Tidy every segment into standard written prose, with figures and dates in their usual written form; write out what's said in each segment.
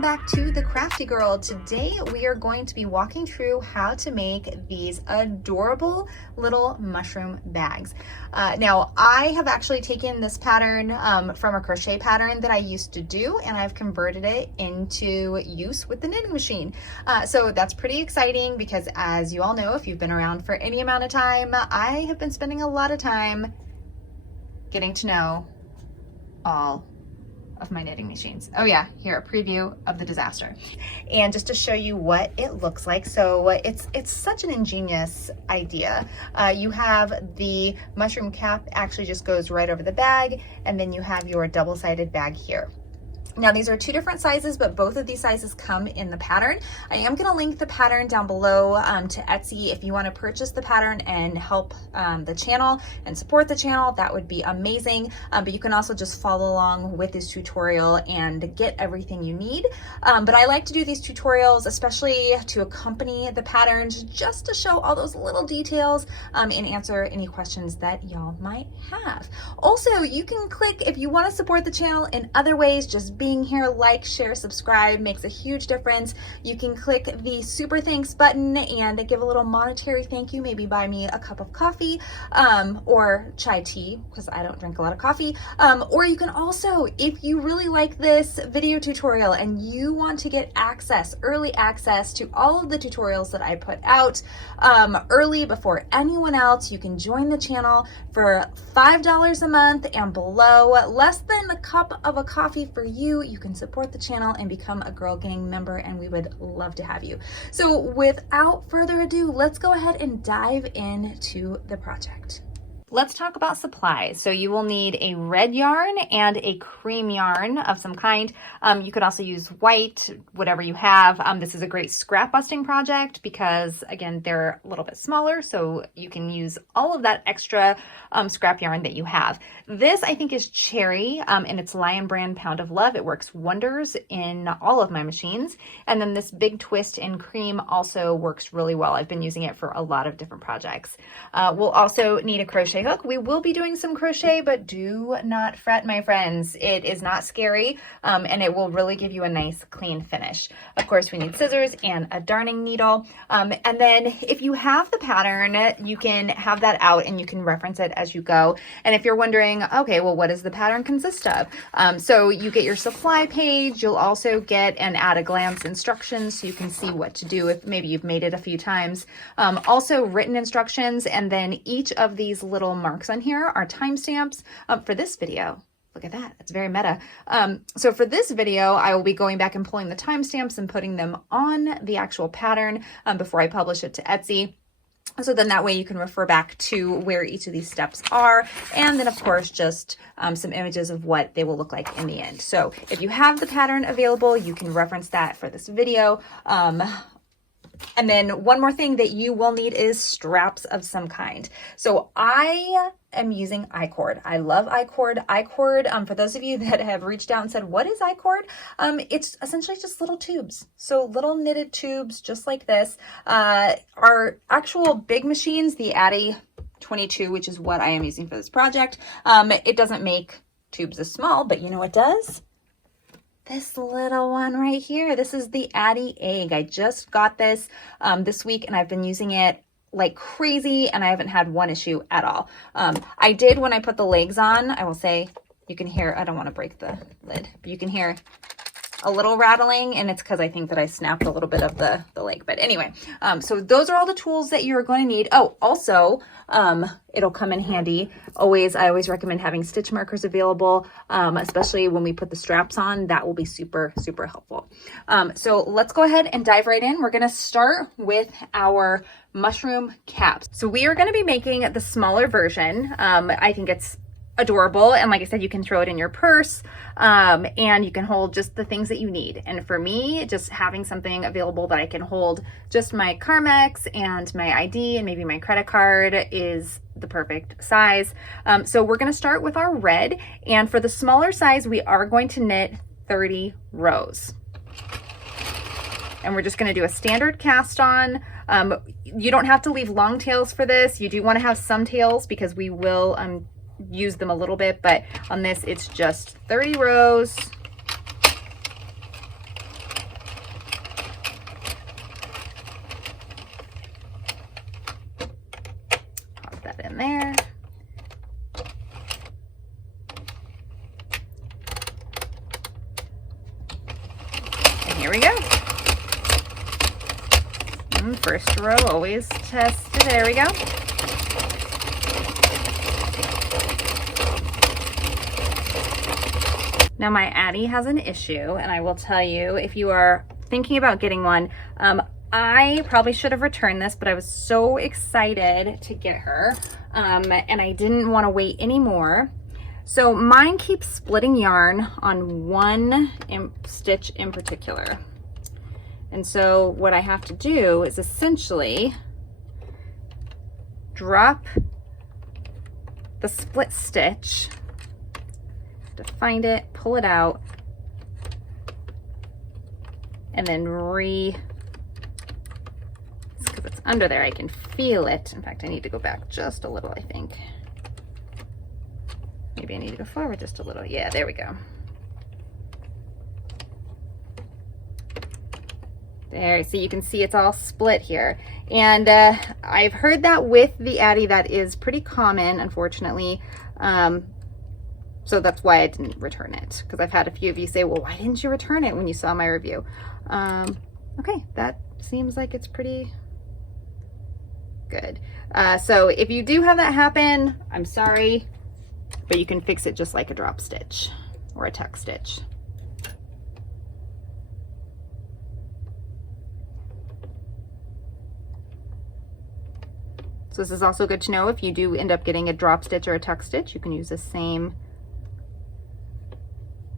Back to the Crafty Girl. Today we are going to be walking through how to make these adorable little mushroom bags. Now I have actually taken this pattern from a crochet pattern that I used to do, and I've converted it into use with the knitting machine. So that's pretty exciting because, as you all know, if you've been around for any amount of time, I have been spending a lot of time getting to know all of my knitting machines. Oh yeah, here, a preview of the disaster. And just to show you what it looks like. So it's such an ingenious idea. You have the mushroom cap actually just goes right over the bag, and then you have your double-sided bag here. Now these are two different sizes, but both of these sizes come in the pattern. I am going to link the pattern down below to Etsy. If you want to purchase the pattern and help the channel and support the channel, that would be amazing. But you can also just follow along with this tutorial and get everything you need. But I like to do these tutorials, especially to accompany the patterns, just to show all those little details and answer any questions that y'all might have. Also, you can click if you want to support the channel in other ways. Just being here, like, share, subscribe makes a huge difference. You can click the super thanks button and give a little monetary thank you, maybe buy me a cup of coffee or chai tea, because I don't drink a lot of coffee. Or you can also, if you really like this video tutorial and you want to get access, early access to all of the tutorials that I put out early before anyone else, you can join the channel for $5 a month and below, less than a cup of a coffee for you. You can support the channel and become a Girl Gang member, and we would love to have you. So without further ado, let's go ahead and dive into the project. Let's talk about supplies. So you will need a red yarn and a cream yarn of some kind. You could also use white, whatever you have. This is a great scrap busting project because, again, they're a little bit smaller, so you can use all of that extra scrap yarn that you have. This, I think, is cherry, and it's Lion Brand Pound of Love. It works wonders in all of my machines. And then this big twist in cream also works really well. I've been using it for a lot of different projects. We'll also need a crochet hook. We will be doing some crochet, but do not fret, my friends. It is not scary, and it will really give you a nice clean finish. Of course, we need scissors and a darning needle. And then if you have the pattern, you can have that out and you can reference it as you go. And if you're wondering, okay, well, what does the pattern consist of? So you get your supply page. You'll also get an at-a-glance instructions so you can see what to do if maybe you've made it a few times. Also written instructions, and then each of these little marks on here are timestamps for this video. Look at that, it's very meta. So for this video, I will be going back and pulling the timestamps and putting them on the actual pattern before I publish it to Etsy. So then that way you can refer back to where each of these steps are. And then of course, just some images of what they will look like in the end. So if you have the pattern available, you can reference that for this video. And then one more thing that you will need is straps of some kind. So I am using Icord. I love Icord. Icord, for those of you that have reached out and said, what is Icord? It's essentially just little tubes. So little knitted tubes, just like this. Our actual big machines, the Addi 22, which is what I am using for this project, it doesn't make tubes this small, but you know what does? This little one right here. This is the Addi Egg. I just got this this week, and I've been using it like crazy, and I haven't had one issue at all. I did when I put the legs on. I will say you can hear, I don't want to break the lid, but you can hear a little rattling, and it's because I think that I snapped a little bit of the leg. But anyway, so those are all the tools that you're going to need. Oh, also, it'll come in handy. I always recommend having stitch markers available, especially when we put the straps on. That will be super, super helpful. So let's go ahead and dive right in. We're going to start with our mushroom caps. So we are going to be making the smaller version. I think it's adorable, and like I said, you can throw it in your purse, and you can hold just the things that you need. And for me, just having something available that I can hold just my Carmex and my ID and maybe my credit card is the perfect size. So we're going to start with our red, and for the smaller size, we are going to knit 30 rows. And we're just going to do a standard cast on. You don't have to leave long tails for this. You do want to have some tails because we will use them a little bit, but on this it's just 30 rows. Pop that in there. And here we go. And first row, always test. There we go. Now my Addi has an issue, and I will tell you, if you are thinking about getting one, I probably should have returned this, but I was so excited to get her, and I didn't want to wait anymore. So mine keeps splitting yarn on one stitch in particular. And so what I have to do is essentially drop the split stitch, to find it, pull it out, and then because it's under there, I can feel it. In fact, I need to go back just a little, I think. Maybe I need to go forward just a little. Yeah, there we go. There, so you can see it's all split here. And I've heard that with the Addi, that is pretty common, unfortunately. So that's why I didn't return it, because I've had a few of you say, well, why didn't you return it when you saw my review? Okay, that seems like it's pretty good. So if you do have that happen, I'm sorry, but you can fix it just like a drop stitch or a tuck stitch. So this is also good to know if you do end up getting a drop stitch or a tuck stitch, you can use the same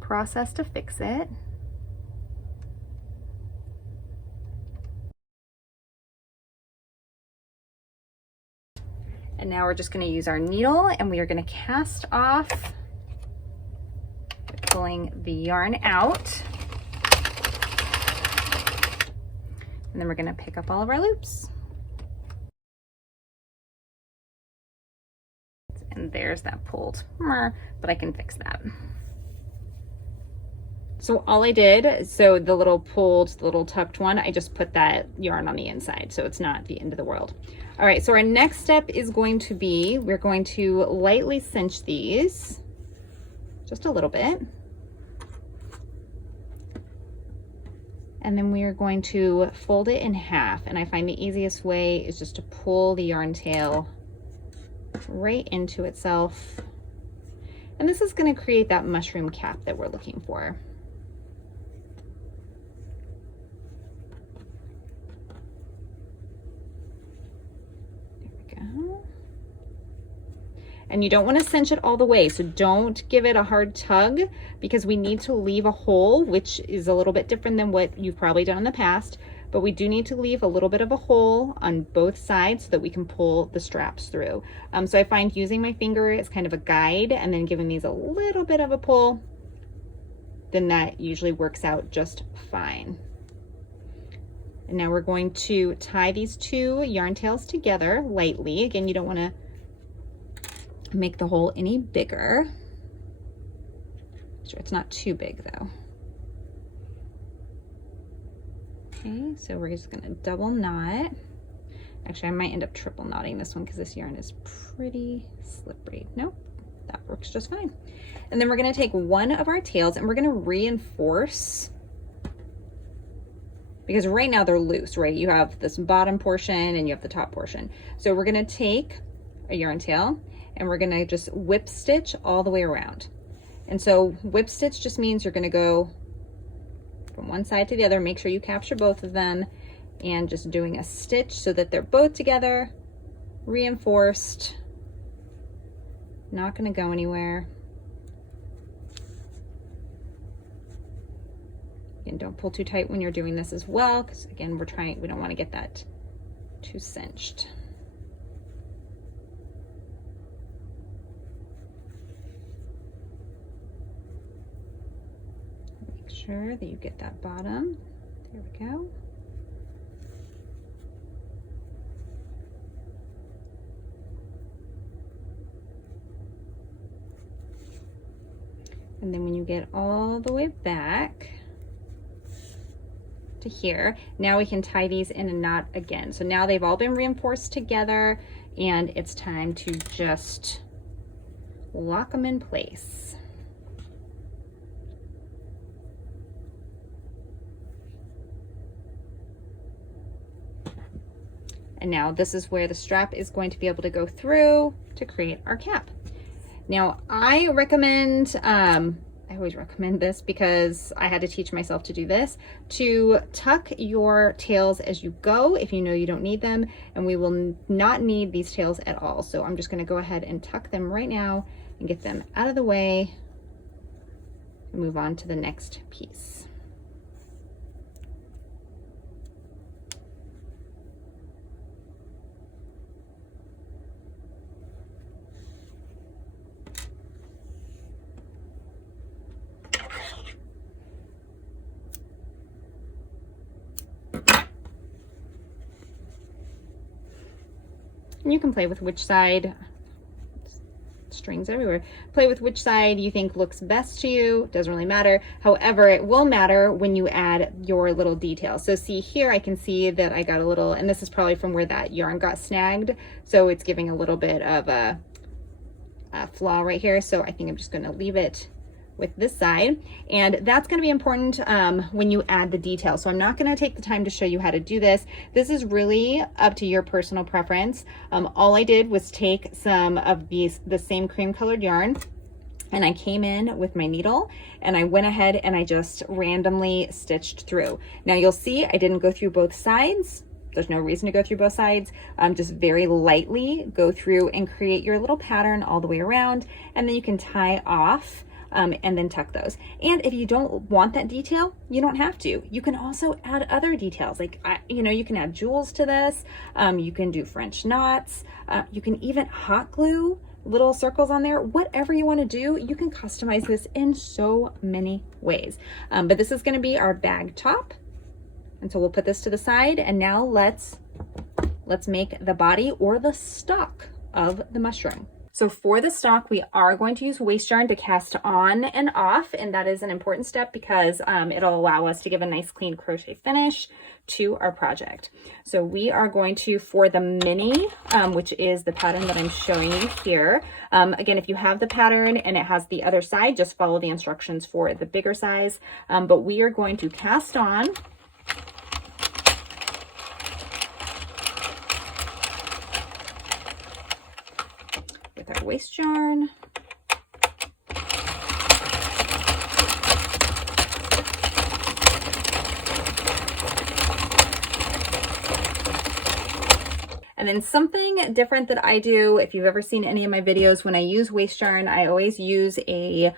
process to fix it. And now we're just going to use our needle, and we are going to cast off by pulling the yarn out. And then we're going to pick up all of our loops. And there's that pulled, but I can fix that. So all I did, so the little pulled, the little tucked one, I just put that yarn on the inside, so it's not the end of the world. All right, so our next step is going to be, we're going to lightly cinch these, just a little bit. And then we are going to fold it in half. And I find the easiest way is just to pull the yarn tail right into itself. And this is going to create that mushroom cap that we're looking for. There we go. And you don't want to cinch it all the way, so don't give it a hard tug, because we need to leave a hole, which is a little bit different than what you've probably done in the past. But we do need to leave a little bit of a hole on both sides so that we can pull the straps through. So I find using my finger as kind of a guide and then giving these a little bit of a pull, then that usually works out just fine. And now we're going to tie these two yarn tails together lightly. Again, you don't want to make the hole any bigger. Make sure it's not too big though. Okay, so we're just gonna double knot. Actually, I might end up triple knotting this one because this yarn is pretty slippery. Nope, that works just fine. And then we're gonna take one of our tails and we're gonna reinforce, because right now they're loose, right? You have this bottom portion and you have the top portion. So we're gonna take a yarn tail and we're gonna just whip stitch all the way around. And so whip stitch just means you're gonna go from one side to the other, make sure you capture both of them, and just doing a stitch so that they're both together, reinforced, not going to go anywhere. And don't pull too tight when you're doing this as well, because again, we don't want to get that too cinched. Sure that you get that bottom. There we go. And then when you get all the way back to here, now we can tie these in a knot again. So now they've all been reinforced together, and it's time to just lock them in place. And now this is where the strap is going to be able to go through to create our cap. Now I recommend, I always recommend this because I had to teach myself to do this, to tuck your tails as you go if you know you don't need them, and we will not need these tails at all. So I'm just going to go ahead and tuck them right now and get them out of the way and move on to the next piece. And you can play with which side, strings everywhere, play with which side you think looks best to you. Doesn't really matter. However, it will matter when you add your little details. So see here, I can see that I got a little, and this is probably from where that yarn got snagged. So it's giving a little bit of a flaw right here. So I think I'm just going to leave it with this side, and that's going to be important when you add the details. So I'm not going to take the time to show you how to do this. This is really up to your personal preference. All I did was take some of the same cream colored yarn, and I came in with my needle and I went ahead and I just randomly stitched through. Now you'll see I didn't go through both sides. There's no reason to go through both sides. Just very lightly go through and create your little pattern all the way around, and then you can tie off and then tuck those. And if you don't want that detail, you don't have to. You can also add other details. Like, you know, you can add jewels to this. You can do French knots. You can even hot glue little circles on there. Whatever you want to do, you can customize this in so many ways. But this is going to be our bag top. And so we'll put this to the side, and now let's make the body or the stalk of the mushroom. So for the stalk, we are going to use waste yarn to cast on and off, and that is an important step because it'll allow us to give a nice clean crochet finish to our project. So we are going to, for the mini, which is the pattern that I'm showing you here. Again, if you have the pattern and it has the other side, just follow the instructions for the bigger size. But we are going to cast on with our waste yarn. And then something different that I do, if you've ever seen any of my videos, when I use waste yarn, I always use a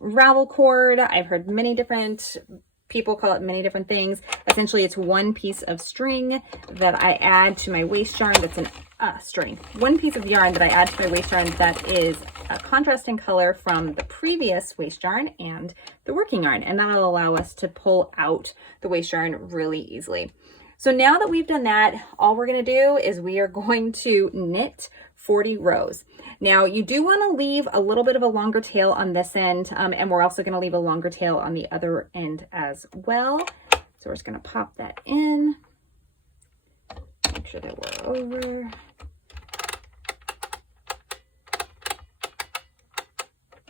ravel cord. I've heard many different people call it many different things. Essentially, it's one piece of string that I add to my waste yarn. That's an one piece of yarn that I add to my waste yarn that is a contrasting color from the previous waste yarn and the working yarn, and that'll allow us to pull out the waste yarn really easily. So now that we've done that, all we're going to do is we are going to knit 40 rows. Now you do want to leave a little bit of a longer tail on this end, and we're also going to leave a longer tail on the other end as well. So we're just going to pop that in, make sure that we're over.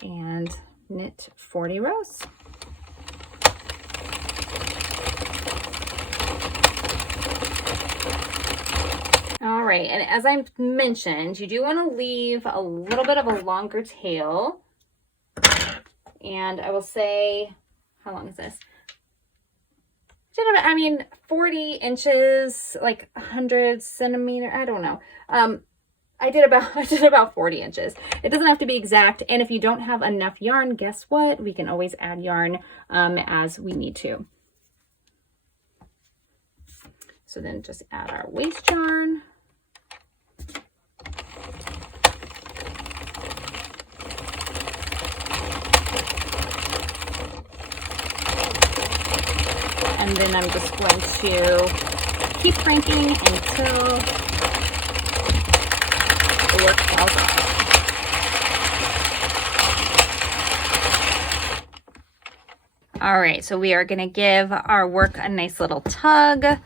And knit 40 rows. All right, and as I mentioned, you do want to leave a little bit of a longer tail. And I will say, how long is this? I mean, 40 inches, like 100 centimeter, I don't know. I did about 40 inches. It doesn't have to be exact. And if you don't have enough yarn, guess what? We can always add yarn as we need to. So then just add our waste yarn. And then I'm just going to keep cranking until the work falls off. All right, so we are gonna give our work a nice little tug. Nice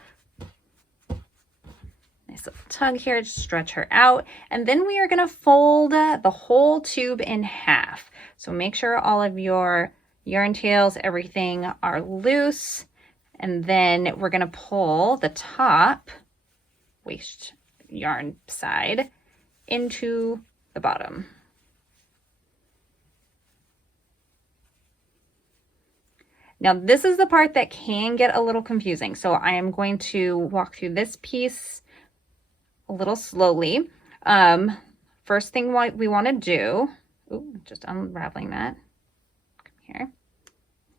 little tug here to stretch her out. And then we are gonna fold the whole tube in half. So make sure all of your yarn tails, everything are loose. And then we're gonna pull the top waste yarn side into the bottom. Now this is the part that can get a little confusing. So I am going to walk through this piece a little slowly. First thing what we want to do, ooh, just unraveling that. Come here,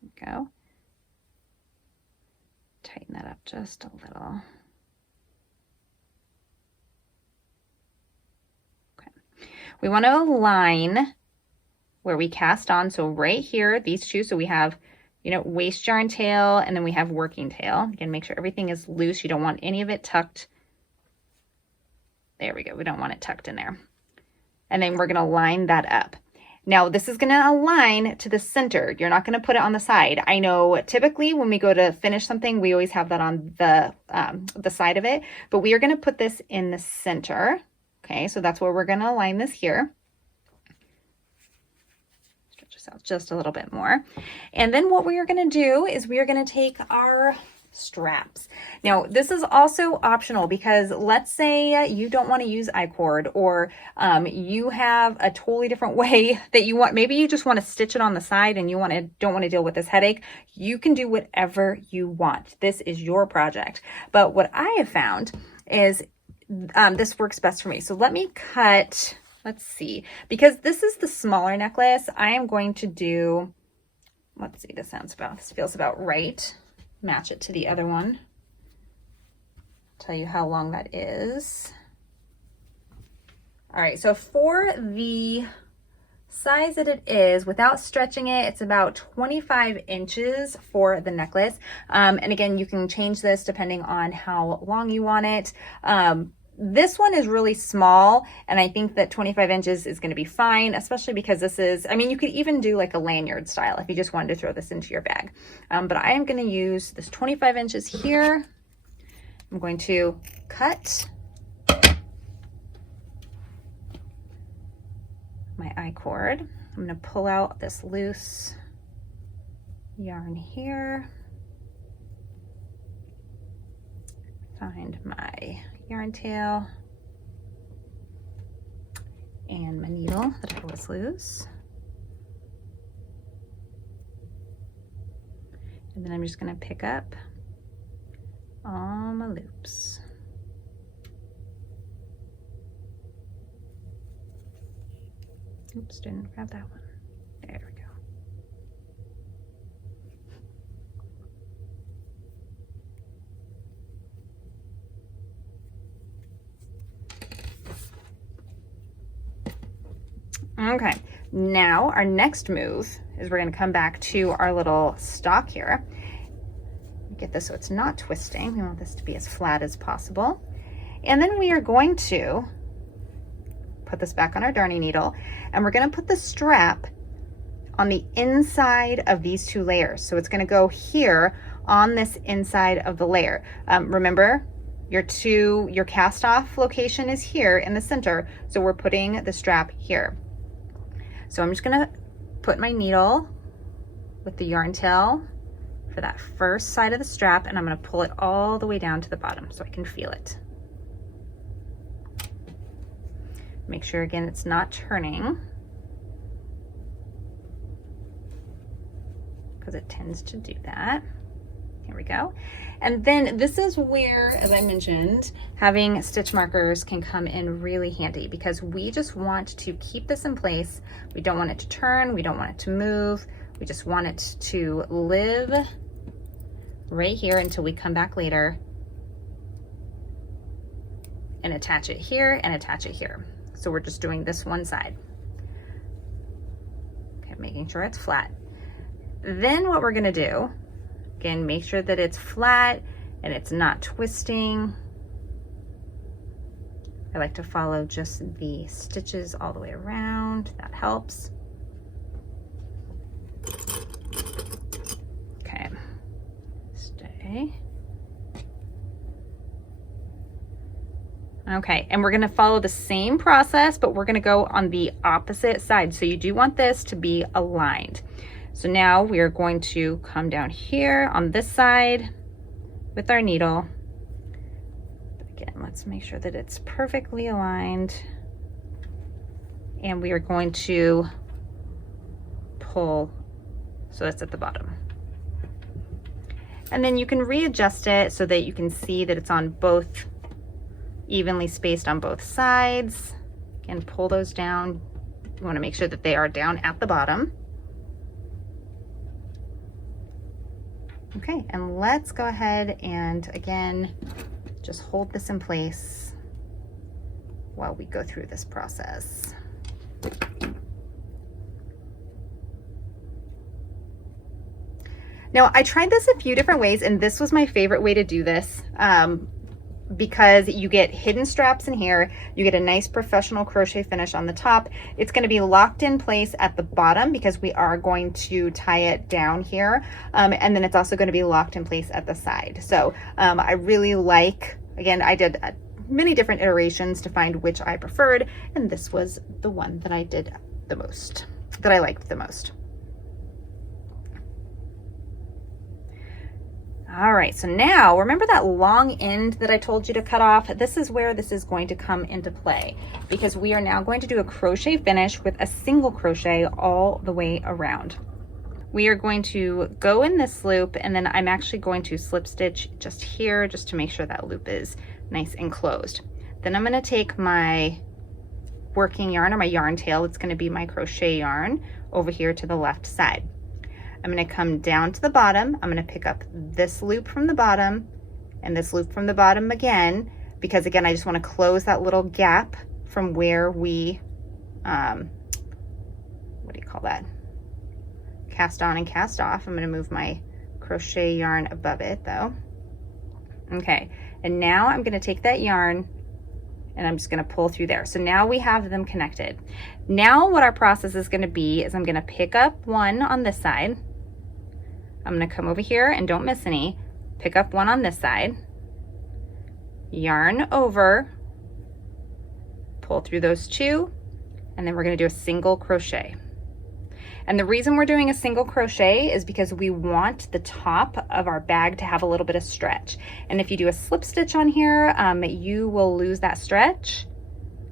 there we go. Tighten that up just a little. Okay. We want to align where we cast on. So right here, these two, so we have, you know, waste yarn tail, and then we have working tail. Again, make sure everything is loose. You don't want any of it tucked. There we go. We don't want it tucked in there. And then we're going to line that up. Now this is going to align to the center. You're not going to put it on the side. I know typically when we go to finish something, we always have that on the side of it, but we are going to put this in the center. Okay, so that's where we're going to align this here. Stretch this out just a little bit more. And then what we are going to do is we are going to take our straps. Now this is also optional, because let's say you don't want to use Icord, or you have a totally different way that you want. Maybe you just want to stitch it on the side and you don't want to deal with this headache. You can do whatever you want. This is your project. But what I have found is this works best for me. So let me cut, let's see, because this is the smaller necklace, I am going to do, let's see, this feels about right. Match it to the other one. Tell you how long that is. All right, so for the size that it is, without stretching it, it's about 25 inches for the necklace. And again, you can change this depending on how long you want it. This one is really small, and I think that 25 inches is going to be fine, especially because this is, I mean, you could even do like a lanyard style if you just wanted to throw this into your bag. But I am going to use this 25 inches here. I'm going to cut my I-cord. I'm going to pull out this loose yarn here. Find my yarn tail and my needle that I was loose. And then I'm just going to pick up all my loops. Oops, didn't grab that one. There we go. Okay, now our next move is we're going to come back to our little stalk here. Get this so it's not twisting. We want this to be as flat as possible. And then we are going to put this back on our darning needle, and we're going to put the strap on the inside of these two layers. So it's going to go here on this inside of the layer. Remember, your cast off location is here in the center, so we're putting the strap here. So I'm just going to put my needle with the yarn tail for that first side of the strap, and I'm going to pull it all the way down to the bottom so I can feel it. Make sure again it's not turning, because it tends to do that. Here we go. And then this is where, as I mentioned, having stitch markers can come in really handy, because we just want to keep this in place. We don't want it to turn. We don't want it to move. We just want it to live right here until we come back later and attach it here and attach it here. So we're just doing this one side. Okay, making sure it's flat. Then what we're gonna do, again, make sure that it's flat and it's not twisting. I like to follow just the stitches all the way around. That helps. Okay. Okay, and we're gonna follow the same process, but we're gonna go on the opposite side. So you do want this to be aligned. So now we are going to come down here on this side with our needle. Again, let's make sure that it's perfectly aligned. And we are going to pull, so that's at the bottom. And then you can readjust it so that you can see that it's on both, evenly spaced on both sides. Again, pull those down. You want to make sure that they are down at the bottom. Okay, and let's go ahead and again, just hold this in place while we go through this process. Now, I tried this a few different ways, and this was my favorite way to do this because you get hidden straps in here, you get a nice professional crochet finish on the top. It's going to be locked in place at the bottom because we are going to tie it down here, and then it's also going to be locked in place at the side. So I really like, again, I did many different iterations to find which I preferred, and this was the one that I did the most, that I liked the most. All right, so now remember that long end that I told you to cut off? This is where this is going to come into play because we are now going to do a crochet finish with a single crochet all the way around. We are going to go in this loop, and then I'm actually going to slip stitch just here just to make sure that loop is nice and closed. Then I'm going to take my working yarn, or my yarn tail, it's going to be my crochet yarn, over here to the left side. I'm going to come down to the bottom. I'm going to pick up this loop from the bottom and this loop from the bottom again, because again, I just want to close that little gap from where we, what do you call that? Cast on and cast off. I'm going to move my crochet yarn above it though. Okay, and now I'm going to take that yarn and I'm just going to pull through there. So now we have them connected. Now what our process is going to be is I'm going to pick up one on this side. I'm going to come over here and don't miss any. Pick up one on this side. Yarn over. Pull through those two. And then we're going to do a single crochet. And the reason we're doing a single crochet is because we want the top of our bag to have a little bit of stretch. And if you do a slip stitch on here, you will lose that stretch.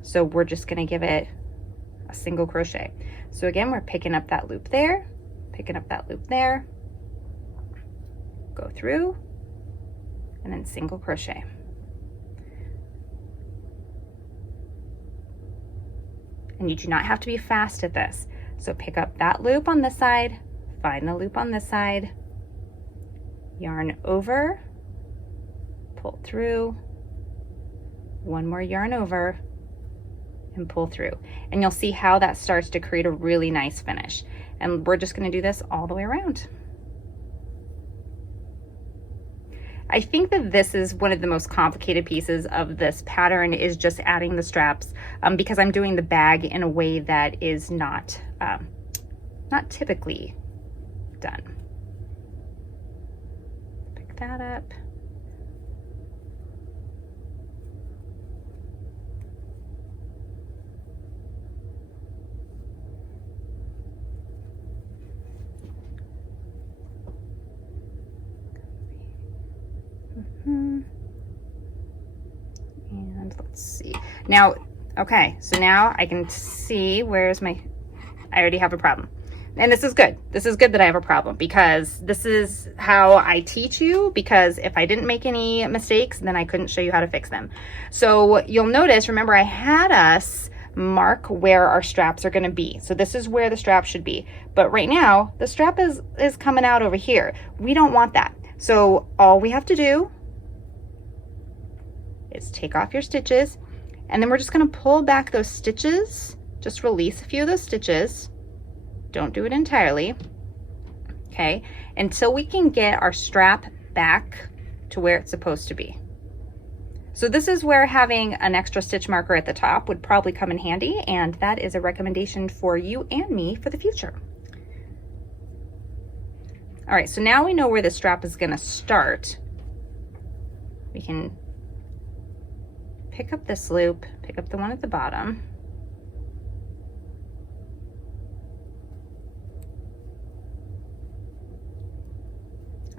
So we're just going to give it a single crochet. So again, we're picking up that loop there, picking up that loop there, go through, and then single crochet. And you do not have to be fast at this. So pick up that loop on this side, find the loop on this side, yarn over, pull through, one more yarn over, and pull through. And you'll see how that starts to create a really nice finish. And we're just going to do this all the way around. I think that this is one of the most complicated pieces of this pattern, is just adding the straps, because I'm doing the bag in a way that is not typically done. Pick that up. And let's see now. Okay, so now I can see where's my, I already have a problem. And this is good. This is good that I have a problem, because this is how I teach you, because if I didn't make any mistakes, then I couldn't show you how to fix them. So you'll notice, remember, I had us mark where our straps are going to be. So this is where the strap should be. But right now, the strap is coming out over here. We don't want that. So all we have to do is take off your stitches, and then we're just going to pull back those stitches. Just release a few of those stitches. Don't do it entirely. Okay, until we can get our strap back to where it's supposed to be. So this is where having an extra stitch marker at the top would probably come in handy, and that is a recommendation for you and me for the future. All right, so now we know where the strap is going to start. we can pick up this loop, pick up the one at the bottom.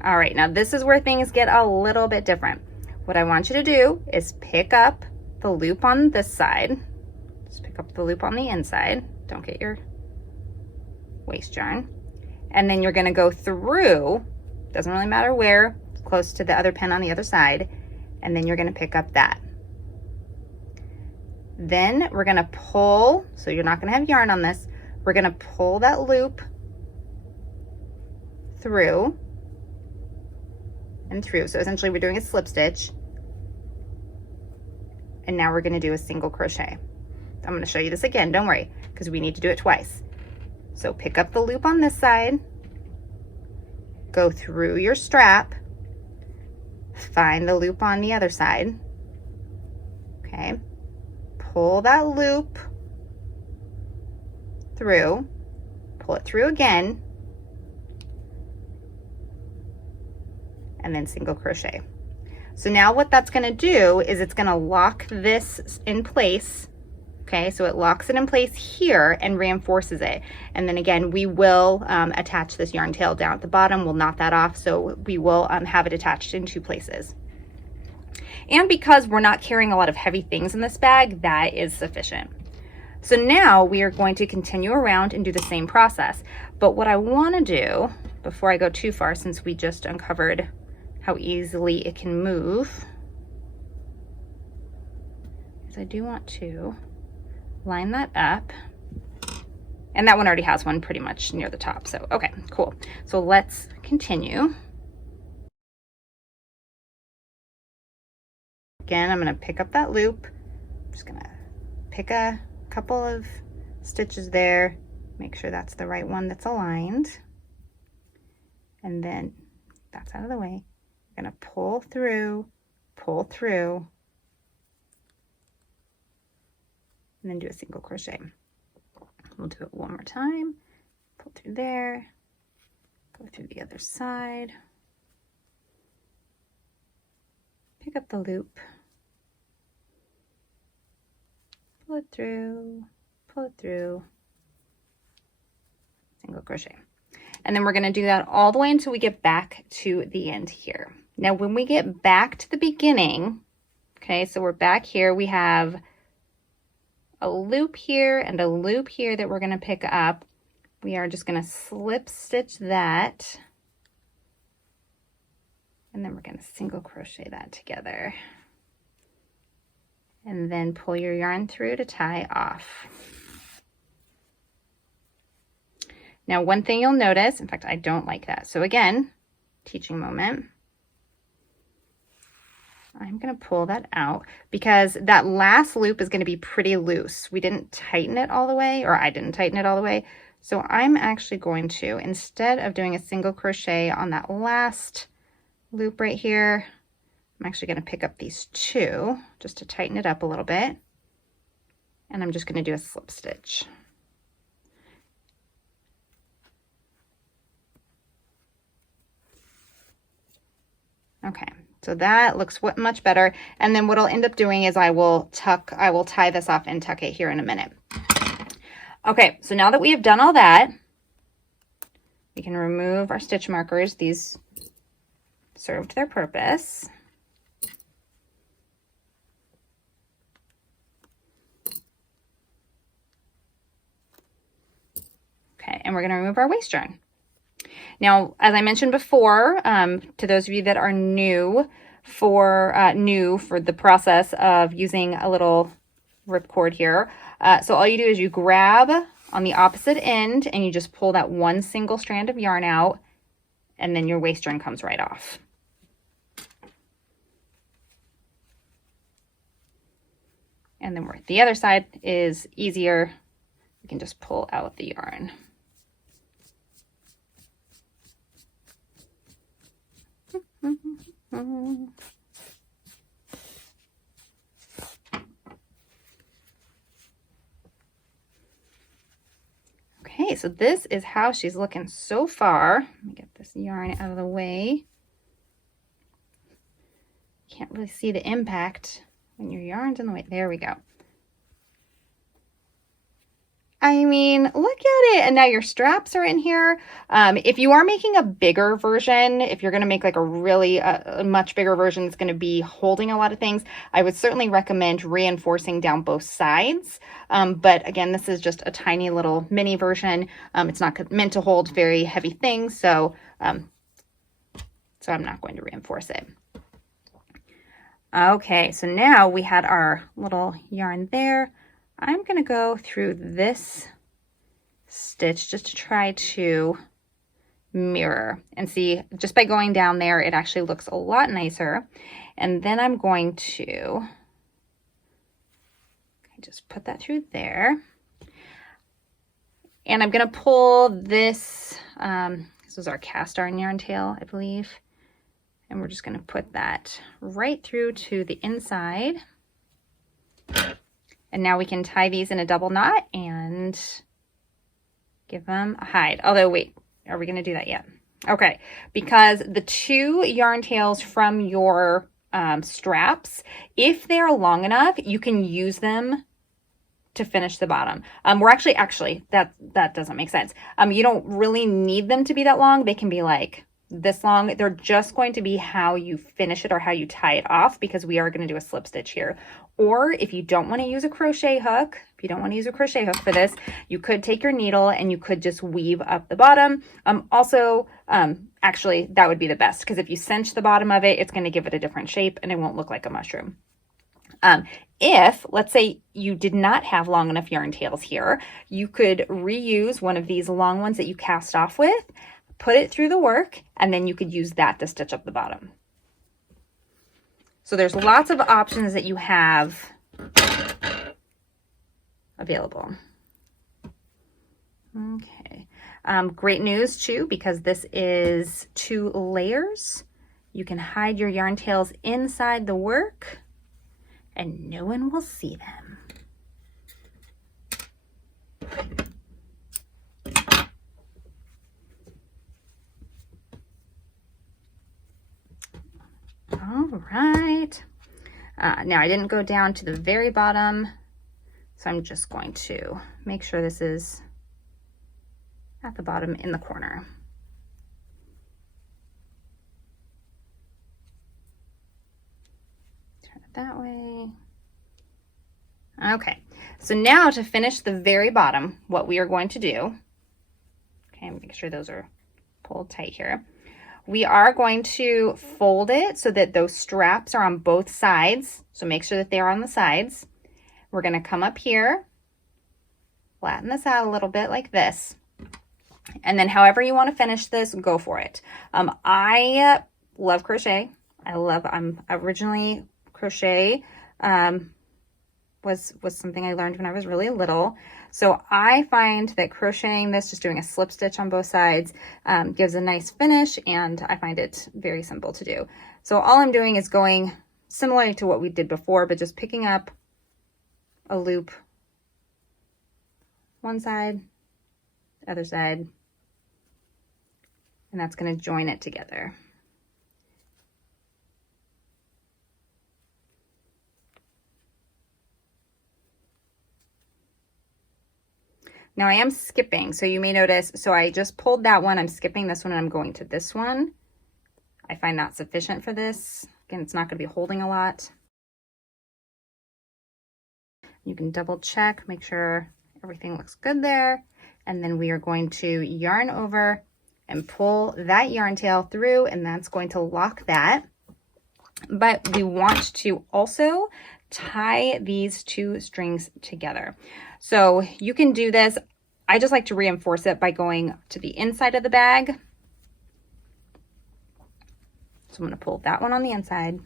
All right, now this is where things get a little bit different. What I want you to do is pick up the loop on this side. Just pick up the loop on the inside. Don't get your waist yarn. And then you're gonna go through, doesn't really matter where, close to the other pin on the other side, and then you're gonna pick up that. Then we're gonna pull, so you're not gonna have yarn on this, we're gonna pull that loop through and through. So essentially we're doing a slip stitch, and now we're gonna do a single crochet. I'm gonna show you this again, don't worry, because we need to do it twice. So pick up the loop on this side, go through your strap, find the loop on the other side, okay? Pull that loop through, pull it through again, and then single crochet. So now what that's gonna do is it's gonna lock this in place. Okay, so it locks it in place here and reinforces it. And then again, we will attach this yarn tail down at the bottom. We'll knot that off, so we will have it attached in 2 places. And because we're not carrying a lot of heavy things in this bag, that is sufficient. So now we are going to continue around and do the same process. But what I want to do, before I go too far, since we just uncovered how easily it can move, is I do want to line that up, and that one already has one pretty much near the top. So okay, cool. So let's continue. Again, I'm going to pick up that loop. I'm just going to pick a couple of stitches there, make sure that's the right one that's aligned, and then that's out of the way. I'm going to pull through, and then do a single crochet. We'll do it one more time. Pull through there, go through the other side, pick up the loop, pull it through, single crochet. And then we're going to do that all the way until we get back to the end here. Now when we get back to the beginning, okay, so we're back here, we have a loop here and a loop here that we're going to pick up. We are just going to slip stitch that, and then we're going to single crochet that together, and then pull your yarn through to tie off. Now one thing you'll notice, in fact I don't like that, so again, teaching moment, I'm going to pull that out because that last loop is going to be pretty loose. We didn't tighten it all the way, or I didn't tighten it all the way. So I'm actually going to, instead of doing a single crochet on that last loop right here, I'm actually going to pick up these 2 just to tighten it up a little bit. And I'm just going to do a slip stitch. Okay. So that looks much better. And then what I'll end up doing is I will tie this off and tuck it here in a minute. Okay, so now that we have done all that, we can remove our stitch markers. These served their purpose. Okay, and we're going to remove our waist yarn. Now, as I mentioned before, to those of you that are new for the process of using a little ripcord here, so all you do is you grab on the opposite end and you just pull that one single strand of yarn out, and then your waist yarn comes right off. And then the other side is easier. You can just pull out the yarn. Okay, so this is how she's looking so far. Let me get this yarn out of the way. Can't really see the impact when your yarn's in the way. There we go. I mean, look at it. And now your straps are in here. If you are making a bigger version, if you're going to make like a really a much bigger version that's going to be holding a lot of things, I would certainly recommend reinforcing down both sides. But again, this is just a tiny little mini version. It's not meant to hold very heavy things. So I'm not going to reinforce it. Okay, so now we had our little yarn there. I'm going to go through this stitch just to try to mirror and see, just by going down there, it actually looks a lot nicer. And then I'm going to just put that through there. And I'm going to pull this, this was our cast iron yarn tail, I believe. And we're just going to put that right through to the inside. And now we can tie these in a double knot and give them a hide. Although, wait, are we going to do that yet? Okay, because the two yarn tails from your straps, if they're long enough, you can use them to finish the bottom. We're actually, that doesn't make sense. You don't really need them to be that long. They can be like this long. They're just going to be how you finish it or how you tie it off, because we are going to do a slip stitch here. Or if you don't want to use a crochet hook, for this, you could take your needle and you could just weave up the bottom. Actually, that would be the best, because if you cinch the bottom of it, it's going to give it a different shape and it won't look like a mushroom. If, let's say, you did not have long enough yarn tails here, you could reuse one of these long ones that you cast off with, put it through the work, and then you could use that to stitch up the bottom. So there's lots of options that you have available. Okay. Great news too, because this is 2 layers. You can hide your yarn tails inside the work and no one will see them. All right. Now I didn't go down to the very bottom, so I'm just going to make sure this is at the bottom in the corner. Turn it that way. Okay, so now to finish the very bottom, what we are going to do, okay, make sure those are pulled tight here. We are going to fold it so that those straps are on both sides. So make sure that they are on the sides. We're going to come up here, flatten this out a little bit like this. And then however you want to finish this, go for it. I love crochet. I'm originally crochet was something I learned when I was really little. So I find that crocheting this, just doing a slip stitch on both sides, gives a nice finish, and I find it very simple to do. So all I'm doing is going similar to what we did before, but just picking up a loop, one side, other side, and that's going to join it together. Now I am skipping, so you may notice, so I just pulled that one, I'm skipping this one, and I'm going to this one. I find that sufficient for this. Again, it's not going to be holding a lot. You can double check, make sure everything looks good there. And then we are going to yarn over and pull that yarn tail through, and that's going to lock that. But we want to also tie these 2 strings together. So you can do this. I just like to reinforce it by going to the inside of the bag. So I'm going to pull that one on the inside.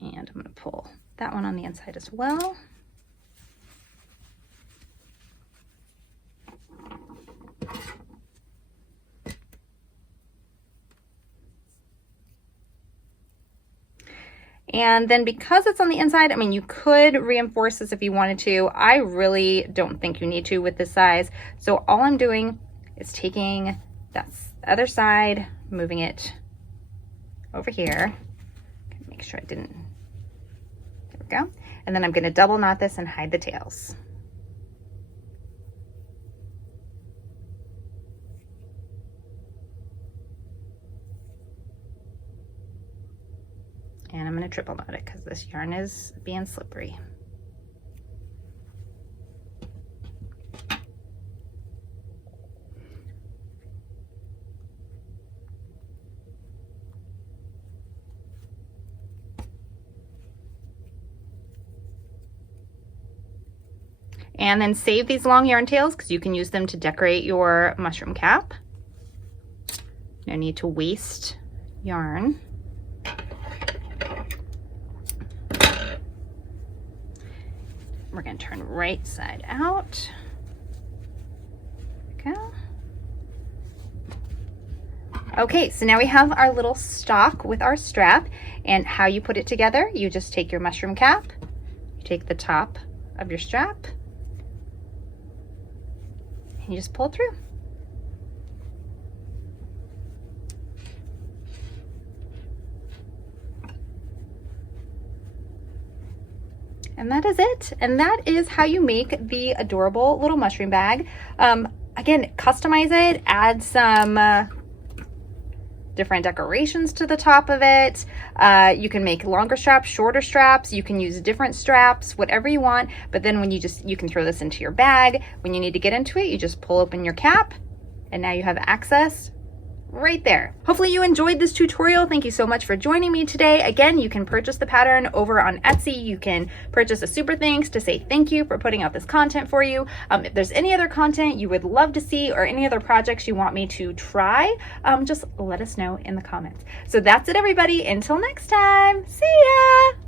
And I'm going to pull that one on the inside as well. And then because it's on the inside, I mean, you could reinforce this if you wanted to. I really don't think you need to with this size. So all I'm doing is taking The other side, moving it over here. Make sure I didn't, there we go. And then I'm gonna double knot this and hide the tails. And I'm gonna triple knot it because this yarn is being slippery. And then save these long yarn tails because you can use them to decorate your mushroom cap. No need to waste yarn. We're going to turn right side out. There we go. Okay, so now we have our little stalk with our strap, and how you put it together, you just take your mushroom cap, you take the top of your strap, and you just pull it through. And that is it. And that is how you make the adorable little mushroom bag. Again, customize it, add some different decorations to the top of it. You can make longer straps, shorter straps. You can use different straps, whatever you want. But then when you can throw this into your bag. When you need to get into it, you just pull open your cap and now you have access right there. Hopefully you enjoyed this tutorial. Thank you so much for joining me today. Again, you can purchase the pattern over on Etsy. You can purchase a super thanks to say thank you for putting out this content for you. If there's any other content you would love to see or any other projects you want me to try, just let us know in the comments. So that's it, everybody. Until next time, see ya!